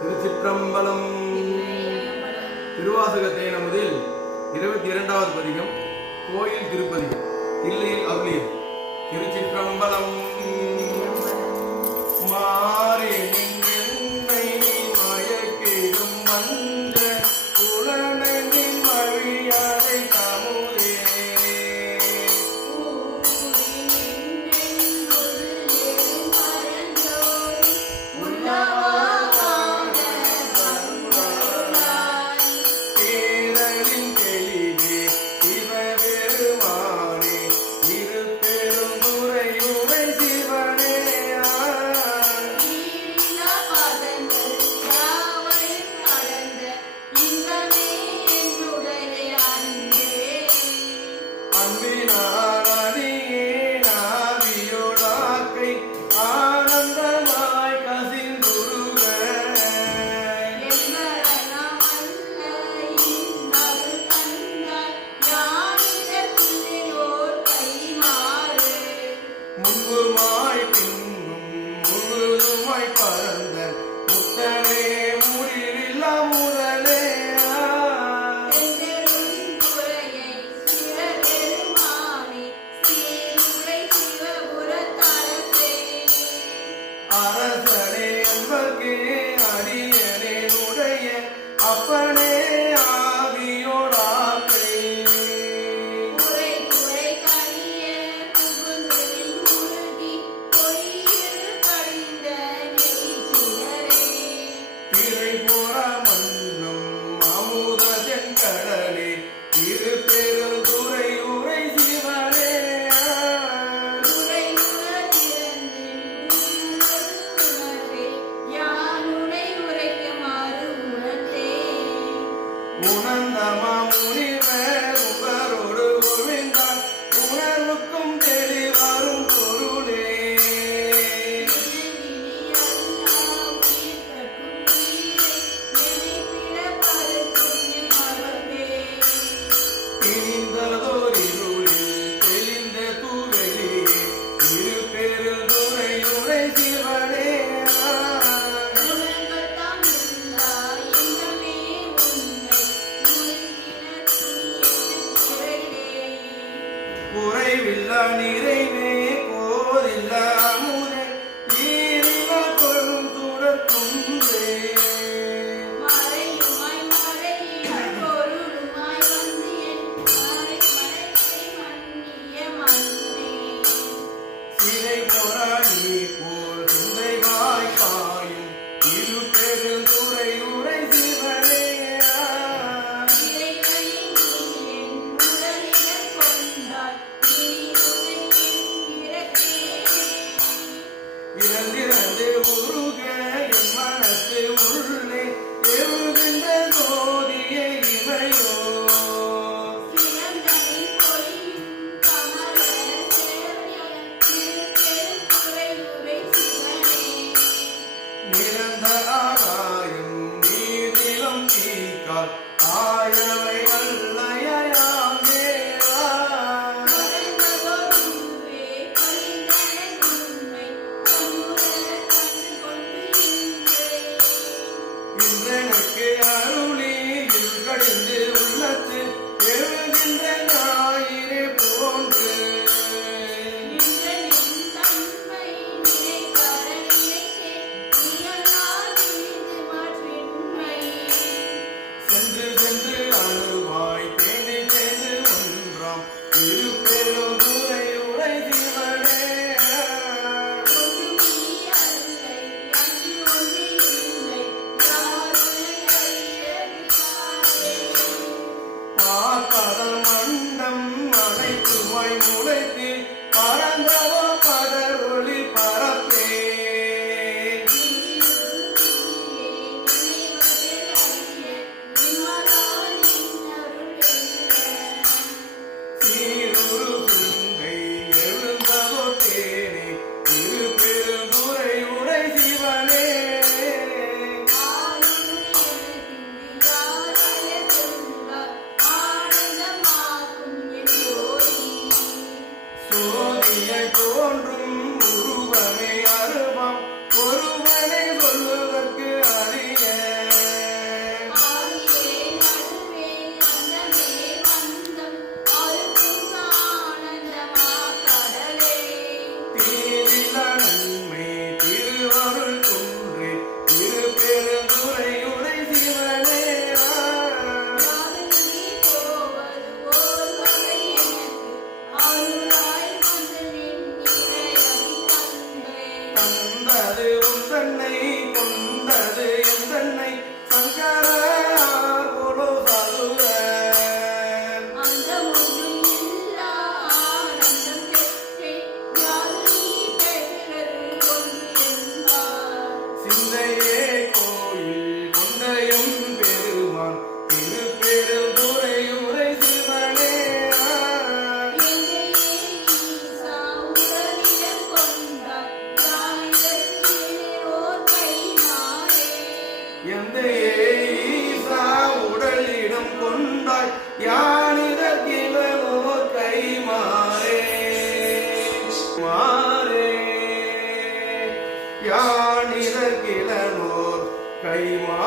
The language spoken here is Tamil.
திருச்சிற்றம்பலம். திருவாசக தேனமுதில் இருபத்தி இரண்டாவது பதிகம் கோயில் திருப்பதிகம் தில்லையில் அருளியது. திருச்சிற்றம்பலம். burning. தேவில்லா நிறைவே இறந்திருந்து உருக என் மனசு உள்ளே எழுகின்ற ஜோதியை இவையோ. நிரந்த ஆராயும் நீதிலும் தீக்கால் ஆயவை அல்ல Yeah. நுழைத்து பறந்ததோ கைமா